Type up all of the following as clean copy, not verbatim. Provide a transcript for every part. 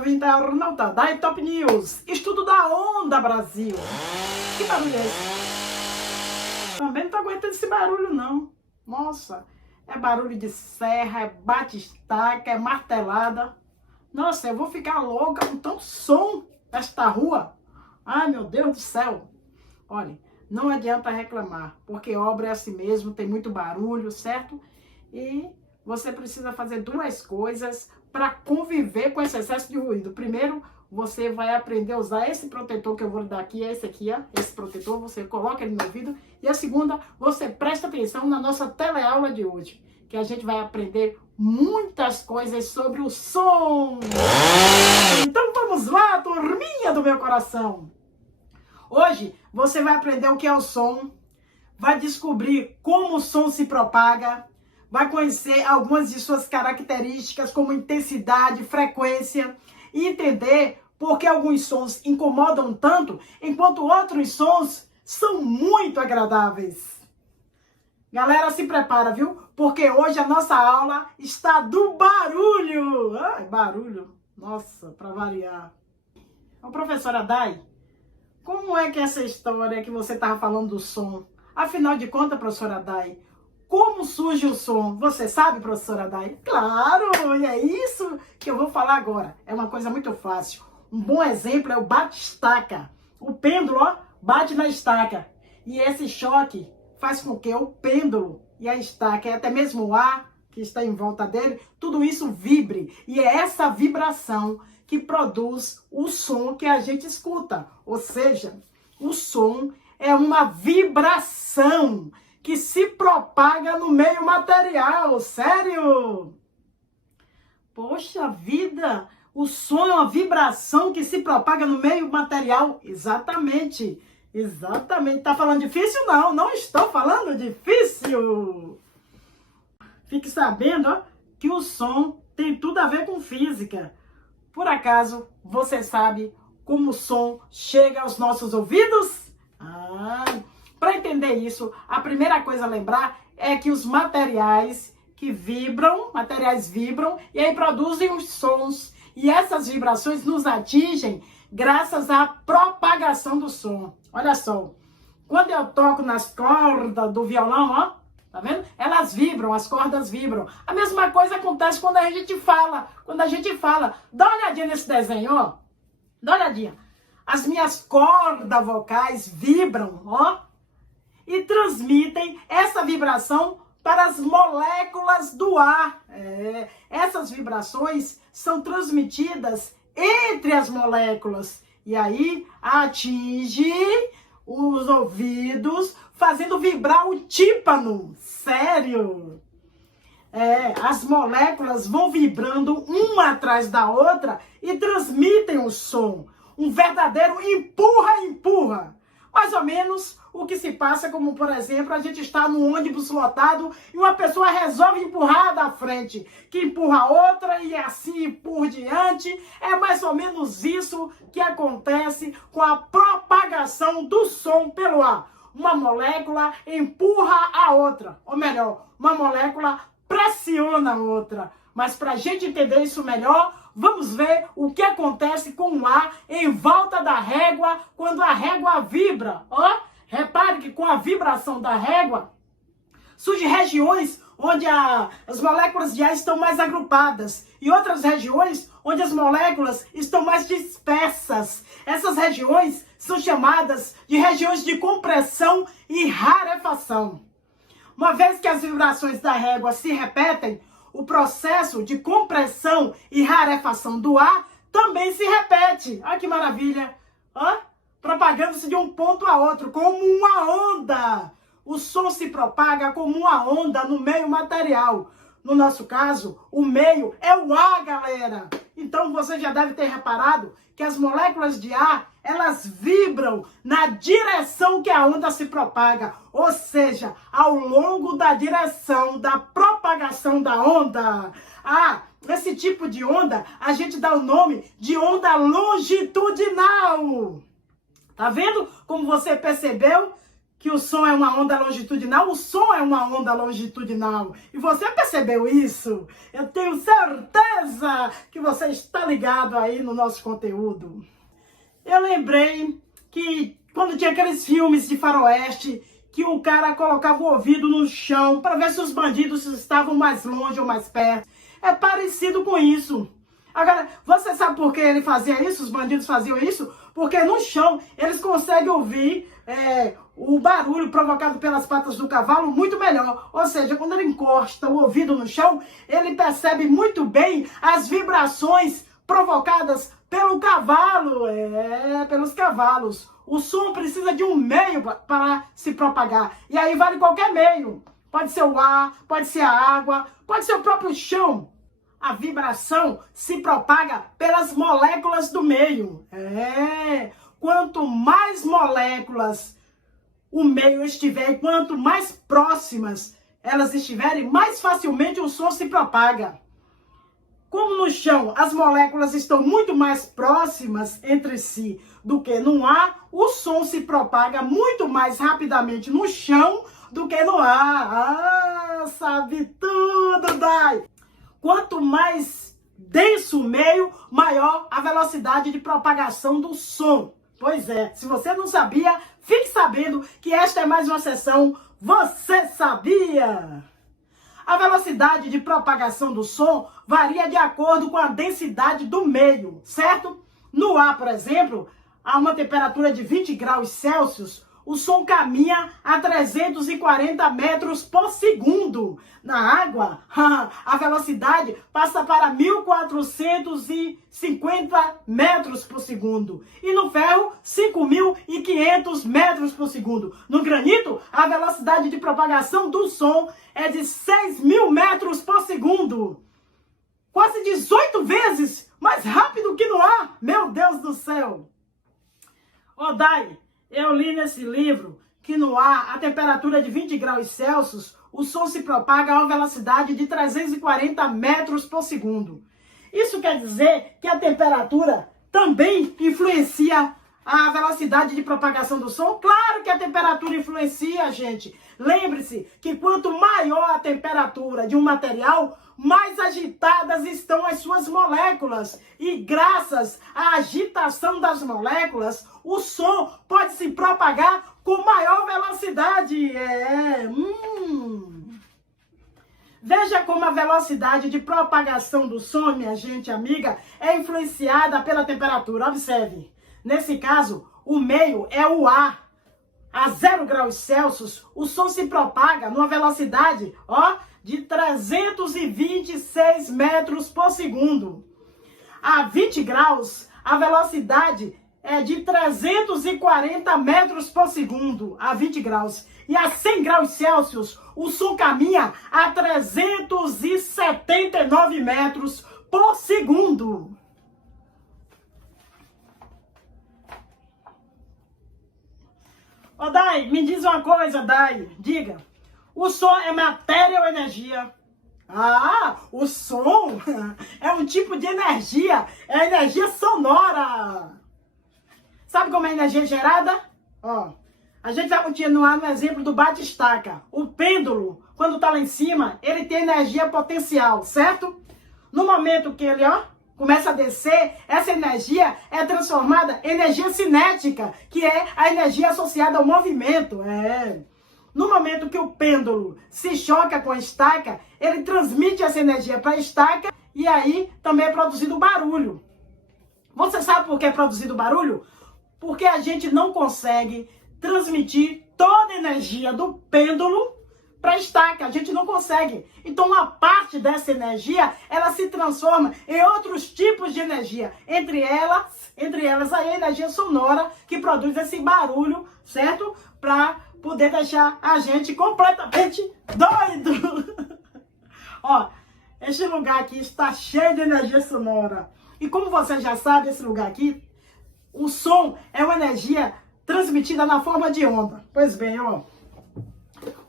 salve internauta da Top News, estudo da Onda Brasil. Que barulho é esse? Também não tô aguentando esse barulho não. Nossa, é barulho de serra, é bate-estaca, é martelada. Nossa, eu vou ficar louca com tanto som desta rua. Ai, meu Deus do céu. Olha, não adianta reclamar, porque obra é assim mesmo, tem muito barulho, certo? E você precisa fazer duas coisas para conviver com esse excesso de ruído. Primeiro, você vai aprender a usar esse protetor que eu vou lhe dar aqui, esse aqui, ó, esse protetor, você coloca ele no ouvido. E a segunda, você presta atenção na nossa teleaula de hoje, que a gente vai aprender muitas coisas sobre o som. Então vamos lá, turminha do meu coração. Hoje você vai aprender o que é o som, vai descobrir como o som se propaga, vai conhecer algumas de suas características, como intensidade, frequência, e entender por que alguns sons incomodam tanto, enquanto outros sons são muito agradáveis. Galera, se prepara, viu? Porque hoje a nossa aula está do barulho. Ai, barulho. Nossa, para variar. Ô, professora Day, como é que é essa história que você estava falando do som? Afinal de contas, professora Day, como surge o som? Você sabe, professora Day? Claro, e é isso que eu vou falar agora. É uma coisa muito fácil. Um bom exemplo é o bate-estaca. O pêndulo, ó, bate na estaca. E esse choque faz com que o pêndulo e a estaca, e até mesmo o ar que está em volta dele, tudo isso vibre. E é essa vibração que produz o som que a gente escuta. Ou seja, o som é uma vibração que se propaga no meio material. Sério? Poxa vida! O som é uma vibração que se propaga no meio material? Exatamente. Exatamente. Tá falando difícil? Não, não estou falando difícil. Fique sabendo, ó, que o som tem tudo a ver com física. Por acaso, você sabe como o som chega aos nossos ouvidos? Para entender isso, a primeira coisa a lembrar é que os materiais vibram e aí produzem os sons. E essas vibrações nos atingem graças à propagação do som. Olha só, quando eu toco nas cordas do violão, ó, tá vendo? Elas vibram, as cordas vibram. A mesma coisa acontece quando a gente fala. Dá uma olhadinha nesse desenho, ó. Dá uma olhadinha. As minhas cordas vocais vibram, ó, e transmitem essa vibração para as moléculas do ar. Essas vibrações são transmitidas entre as moléculas e aí atinge os ouvidos, fazendo vibrar o tímpano. Sério? As moléculas vão vibrando uma atrás da outra e transmitem o som. Um verdadeiro empurra-empurra. Mais ou menos o que se passa, como por exemplo, a gente está num ônibus lotado e uma pessoa resolve empurrar da frente, que empurra outra e assim por diante. É mais ou menos isso que acontece com a propagação do som pelo ar. Uma molécula empurra a outra, ou melhor, uma molécula pressiona a outra. Mas para a gente entender isso melhor, vamos ver o que acontece com o ar em volta da régua quando a régua vibra. Ó, repare que com a vibração da régua, surgem regiões onde as moléculas de ar estão mais agrupadas e outras regiões onde as moléculas estão mais dispersas. Essas regiões são chamadas de regiões de compressão e rarefação. Uma vez que as vibrações da régua se repetem, o processo de compressão e rarefação do ar também se repete. Olha que maravilha! Propagando-se de um ponto a outro, como uma onda. O som se propaga como uma onda no meio material. No nosso caso, o meio é o ar, galera. Então você já deve ter reparado que as moléculas de ar, elas vibram na direção que a onda se propaga. Ou seja, ao longo da direção da propagação da onda. Esse tipo de onda, a gente dá o nome de onda longitudinal. Tá vendo como você percebeu que o som é uma onda longitudinal? O som é uma onda longitudinal. E você percebeu isso? Eu tenho certeza que você está ligado aí no nosso conteúdo. Eu lembrei que quando tinha aqueles filmes de faroeste, que o cara colocava o ouvido no chão para ver se os bandidos estavam mais longe ou mais perto. É parecido com isso. Agora, você sabe por que ele fazia isso? Os bandidos faziam isso? Porque no chão eles conseguem ouvir o barulho provocado pelas patas do cavalo muito melhor. Ou seja, quando ele encosta o ouvido no chão, ele percebe muito bem as vibrações provocadas pelo cavalo, pelos cavalos. O som precisa de um meio para se propagar. E aí vale qualquer meio. Pode ser o ar, pode ser a água, pode ser o próprio chão. A vibração se propaga pelas moléculas do meio. Quanto mais moléculas o meio estiver, e quanto mais próximas elas estiverem, mais facilmente o som se propaga. Como no chão as moléculas estão muito mais próximas entre si do que no ar, o som se propaga muito mais rapidamente no chão do que no ar. Sabe tudo, Dai! Quanto mais denso o meio, maior a velocidade de propagação do som. Pois é, se você não sabia, fique sabendo que esta é mais uma sessão Você Sabia? A velocidade de propagação do som varia de acordo com a densidade do meio, certo? No ar, por exemplo, a uma temperatura de 20 graus Celsius, o som caminha a 340 metros por segundo. Na água, a velocidade passa para 1.450 metros por segundo. E no ferro, 5.500 metros por segundo. No granito, a velocidade de propagação do som é de 6.000 metros por segundo. Quase 18 vezes mais rápido que no ar. Meu Deus do céu! Dai, eu li nesse livro que no ar, a temperatura de 20 graus Celsius, o som se propaga a uma velocidade de 340 metros por segundo. Isso quer dizer que a temperatura também influencia a velocidade de propagação do som? Claro que a temperatura influencia, gente. Lembre-se que quanto maior a temperatura de um material, mais agitadas estão as suas moléculas. E graças à agitação das moléculas, o som pode se propagar com maior velocidade. Veja como a velocidade de propagação do som, minha gente amiga, é influenciada pela temperatura. Observe. Nesse caso, o meio é o ar. A 0 graus Celsius, o som se propaga numa velocidade, de 326 metros por segundo. A 20 graus, a velocidade é de 340 metros por segundo, a 20 graus. E a 100 graus Celsius, o som caminha a 379 metros por segundo. Dai, me diz uma coisa, Dai, diga. O som é matéria ou energia? O som é um tipo de energia, é energia sonora. Sabe como é a energia gerada? A gente vai continuar no exemplo do bate-estaca. O pêndulo, quando está lá em cima, ele tem energia potencial, certo? No momento que ele, começa a descer, essa energia é transformada em energia cinética, que é a energia associada ao movimento. No momento que o pêndulo se choca com a estaca, ele transmite essa energia para a estaca e aí também é produzido barulho. Você sabe por que é produzido barulho? Porque a gente não consegue transmitir toda a energia do pêndulo para a estaca. A gente não consegue. Então, uma parte dessa energia, ela se transforma em outros tipos de energia. Entre elas a energia sonora, que produz esse barulho, certo? Para poder deixar a gente completamente doido. Este lugar aqui está cheio de energia sonora. E como você já sabe, esse lugar aqui, o som é uma energia transmitida na forma de onda. Pois bem,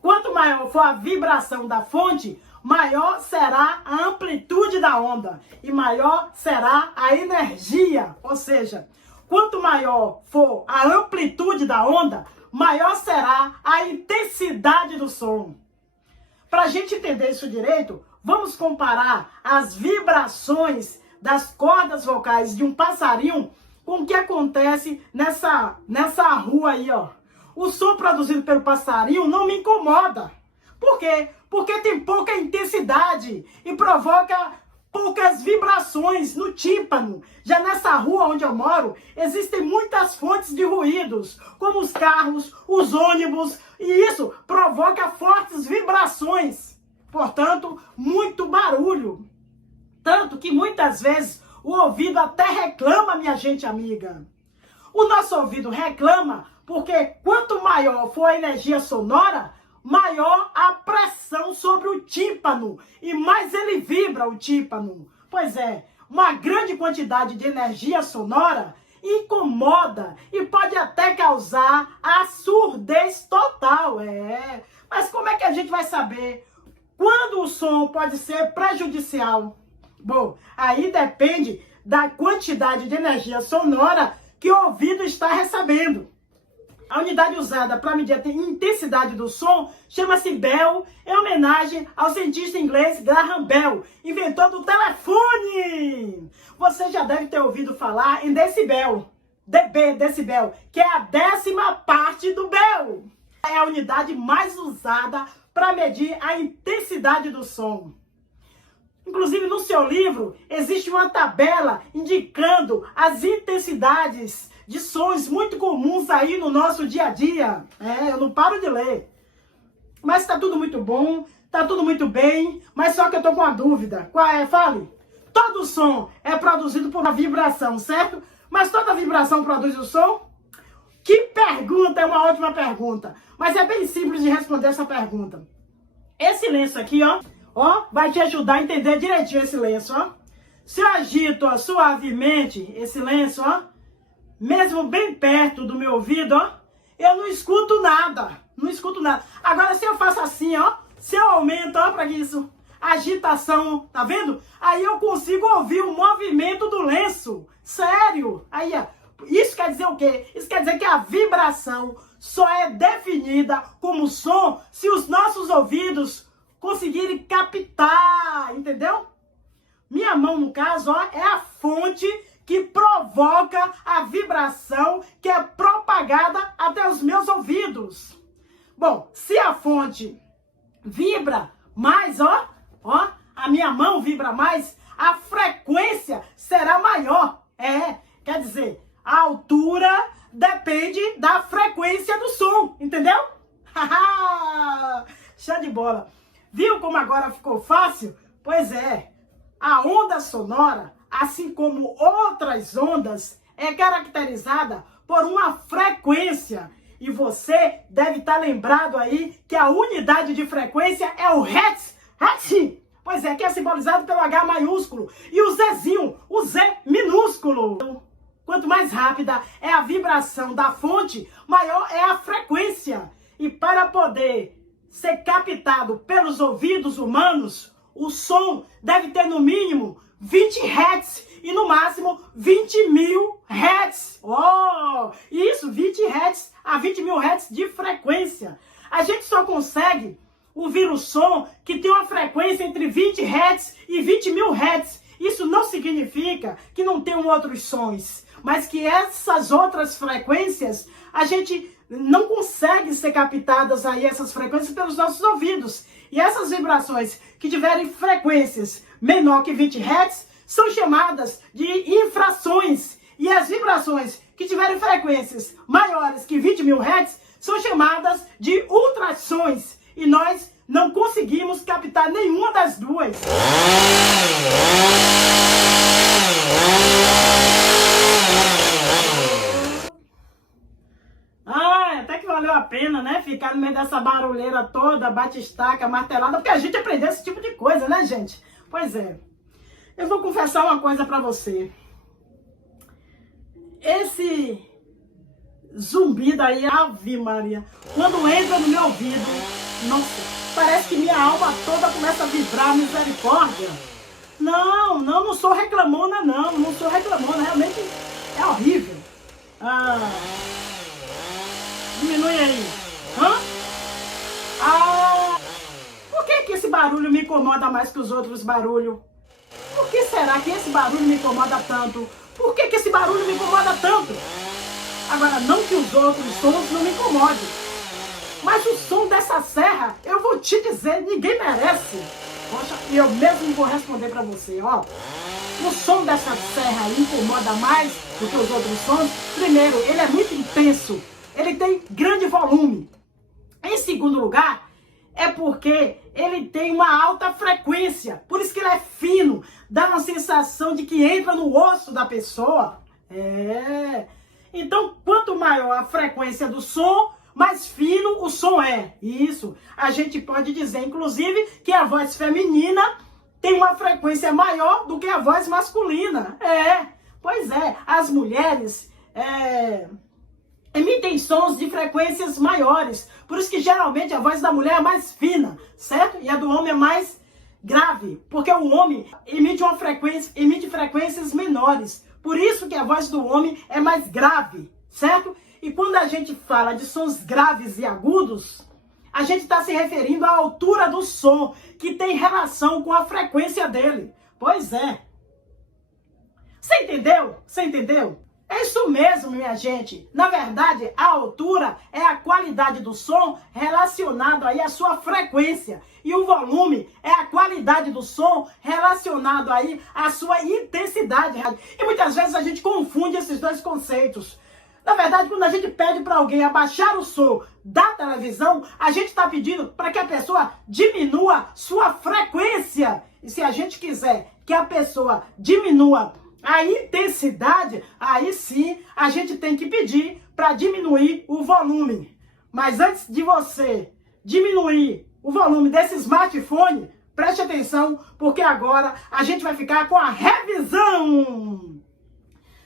quanto maior for a vibração da fonte, maior será a amplitude da onda e maior será a energia. Ou seja, quanto maior for a amplitude da onda, maior será a intensidade do som. Para a gente entender isso direito, vamos comparar as vibrações das cordas vocais de um passarinho com o que acontece nessa rua aí, ó. O som produzido pelo passarinho não me incomoda. Por quê? Porque tem pouca intensidade e provoca poucas vibrações no tímpano. Já nessa rua onde eu moro, existem muitas fontes de ruídos, como os carros, os ônibus, e isso provoca fortes vibrações. Portanto, muito barulho. Tanto que muitas vezes o ouvido até reclama, minha gente amiga. O nosso ouvido reclama porque quanto maior for a energia sonora, maior a pressão sobre o tímpano e mais ele vibra o tímpano. Pois é, uma grande quantidade de energia sonora incomoda e pode até causar a surdez total. Mas como é que a gente vai saber quando o som pode ser prejudicial? Bom, aí depende da quantidade de energia sonora que o ouvido está recebendo. A unidade usada para medir a intensidade do som chama-se Bell, em homenagem ao cientista inglês Graham Bell, inventor do telefone. Você já deve ter ouvido falar em decibel, dB, decibel, que é a 10ª parte do Bell. É a unidade mais usada para medir a intensidade do som. Inclusive, no seu livro, existe uma tabela indicando as intensidades de sons muito comuns aí no nosso dia a dia. Eu não paro de ler. Mas tá tudo muito bom, tá tudo muito bem, mas só que eu tô com uma dúvida. Qual é? Fale. Todo som é produzido por uma vibração, certo? Mas toda vibração produz o som? Que pergunta, é uma ótima pergunta. Mas é bem simples de responder essa pergunta. Esse lenço aqui, ó, vai te ajudar a entender direitinho esse lenço, ó. Se eu agito, ó, suavemente esse lenço, ó, mesmo bem perto do meu ouvido, ó, eu não escuto nada. Não escuto nada. Agora, se eu faço assim, ó, se eu aumento, ó, para isso, agitação, tá vendo? Aí eu consigo ouvir o movimento do lenço. Sério. Aí, ó, isso quer dizer o quê? Isso quer dizer que a vibração só é definida como som se os nossos ouvidos conseguirem captar, entendeu? Minha mão, no caso, ó, é a fonte que provoca a vibração que é propagada até os meus ouvidos. Bom, se a fonte vibra mais, ó, a minha mão vibra mais, a frequência será maior. Quer dizer, a altura depende da frequência do som, entendeu? Show de bola. Viu como agora ficou fácil? Pois é, a onda sonora, assim como outras ondas, é caracterizada por uma frequência. E você deve estar lembrado aí que a unidade de frequência é o Hertz. Pois é, que é simbolizado pelo H maiúsculo. E o Zzinho, o Z minúsculo. Quanto mais rápida é a vibração da fonte, maior é a frequência. E para poder ser captado pelos ouvidos humanos, o som deve ter no mínimo 20 Hz e no máximo 20.000 Hz. Isso, 20 Hz a 20.000 Hz de frequência. A gente só consegue ouvir o som que tem uma frequência entre 20 Hz e 20.000 Hz. Isso não significa que não tenham outros sons, mas que essas outras frequências, a gente não consegue ser captadas aí, essas frequências, pelos nossos ouvidos. E essas vibrações que tiverem frequências menor que 20 Hz são chamadas de infrações. E as vibrações que tiverem frequências maiores que 20.000 Hz são chamadas de ultrassons. E nós não conseguimos captar nenhuma das duas. Até que valeu a pena, né? Ficar no meio dessa barulheira toda, bate-estaca, martelada, porque a gente aprendeu esse tipo de coisa, né, gente? Pois é. Eu vou confessar uma coisa pra você. Esse zumbido aí, Ave Maria, quando entra no meu ouvido, nossa, parece que minha alma toda começa a vibrar, misericórdia. Não sou reclamona, não sou reclamona, realmente é horrível. diminui aí. Hã? Ah, por que esse barulho me incomoda mais que os outros barulhos? Por que será que esse barulho me incomoda tanto? Por que esse barulho me incomoda tanto? Agora, não que os outros sons não me incomodem, mas o som dessa serra, eu vou te dizer, ninguém merece. Poxa, e eu mesmo vou responder pra você, ó. O som dessa serra incomoda mais do que os outros sons. Primeiro, ele é muito intenso, ele tem grande volume. Em segundo lugar, é porque ele tem uma alta frequência, por isso que ele é fino, dá uma sensação de que entra no osso da pessoa. Então, quanto maior a frequência do som, mais fino o som é. Isso, a gente pode dizer, inclusive, que a voz feminina tem uma frequência maior do que a voz masculina. Pois é, as mulheres emitem sons de frequências maiores. Por isso que geralmente a voz da mulher é mais fina, certo? E a do homem é mais grave, porque o homem emite frequências menores. Por isso que a voz do homem é mais grave, certo? E quando a gente fala de sons graves e agudos, a gente está se referindo à altura do som, que tem relação com a frequência dele. Pois é. Você entendeu? Você entendeu? É isso mesmo, minha gente. Na verdade, a altura é a qualidade do som relacionado aí à sua frequência. E o volume é a qualidade do som relacionado aí à sua intensidade. E muitas vezes a gente confunde esses dois conceitos. Na verdade, quando a gente pede para alguém abaixar o som da televisão, a gente está pedindo para que a pessoa diminua sua frequência. E se a gente quiser que a pessoa diminua a intensidade, aí sim a gente tem que pedir para diminuir o volume. Mas antes de você diminuir o volume desse smartphone, preste atenção, porque agora a gente vai ficar com a revisão.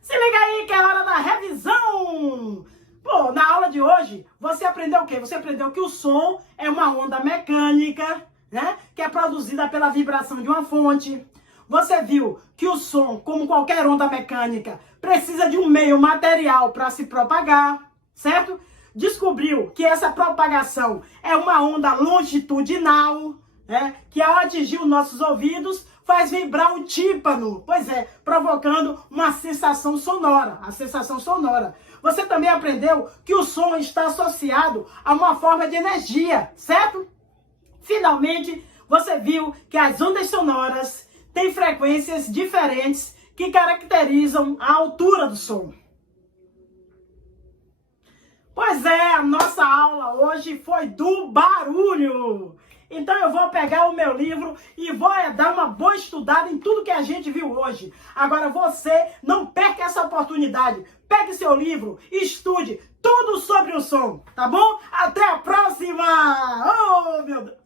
Se liga aí que é hora da revisão! Pô, na aula de hoje, você aprendeu o quê? Você aprendeu que o som é uma onda mecânica, né? Que é produzida pela vibração de uma fonte. Você viu que o som, como qualquer onda mecânica, precisa de um meio material para se propagar, certo? Descobriu que essa propagação é uma onda longitudinal, né? Que ao atingir os nossos ouvidos, faz vibrar o tímpano, pois é, provocando uma sensação sonora, a sensação sonora. Você também aprendeu que o som está associado a uma forma de energia, certo? Finalmente, você viu que as ondas sonoras têm frequências diferentes que caracterizam a altura do som. Pois é, a nossa aula hoje foi do barulho. Então eu vou pegar o meu livro e vou dar uma boa estudada em tudo que a gente viu hoje. Agora você não perca essa oportunidade. Pegue seu livro e estude tudo sobre o som, tá bom? Até a próxima! Oh, meu Deus!